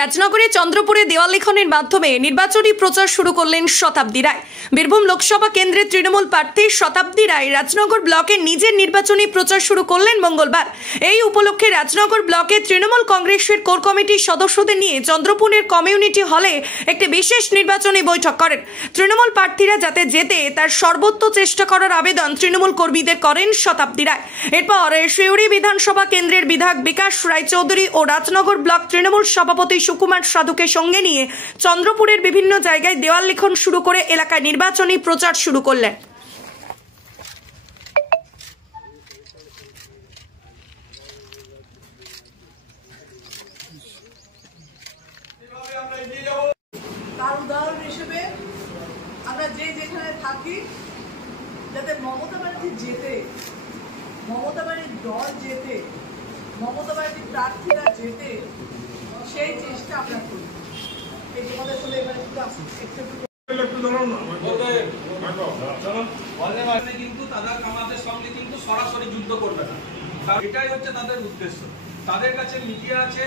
রাজনগরে চন্দ্রপুরে দেওয়াল লিখনের মাধ্যমে নির্বাচনী প্রচার শুরু করলেন শতাব্দী রায়। বীরভূম লোকসভা কেন্দ্রের তৃণমূল প্রার্থী শতাব্দী রায় রাজনগর ব্লকে নিজের নির্বাচনী প্রচার শুরু করলেন মঙ্গলবার। এই উপলক্ষে রাজনগর ব্লকে তৃণমূল কংগ্রেসের কোর কমিটির সদস্যদের নিয়ে চন্দ্রপুরের কমিউনিটি হলে একটি বিশেষ নির্বাচনী বৈঠক করেন। তৃণমূল প্রার্থীরা যাতে জেতে তার সর্বোচ্চ চেষ্টা করার আবেদন তৃণমূল কর্মীদের করেন শতাব্দী রায়। এরপর শিউড়ি বিধানসভা কেন্দ্রের বিধায়ক বিকাশ রায়চৌধুরী ও রাজনগর ব্লক তৃণমূল সভাপতি সুকুমার সাধুকে সঙ্গে নিয়ে চন্দ্রপুরের বিভিন্ন জায়গায় দেওয়াল লিখন শুরু করে এলাকায় নির্বাচনী প্রচার শুরু করলেন। তার উদাহরণ হিসেবে আমরা যেখানে থাকি যাতে মমতা ব্যানার্জি জেতে, মমতা ব্যানার্জির দল জেতে, মমতা ব্যানার্জির প্রার্থীরা জেতে, সেই চেষ্টা আমরা করি। এই তোমাদের বলে এবার কিন্তু তারা আমাদের সঙ্গে কিন্তু সরাসরি যুদ্ধ করবে না, এটাই হচ্ছে তাদের উদ্দেশ্য। তাদের কাছে মিডিয়া আছে,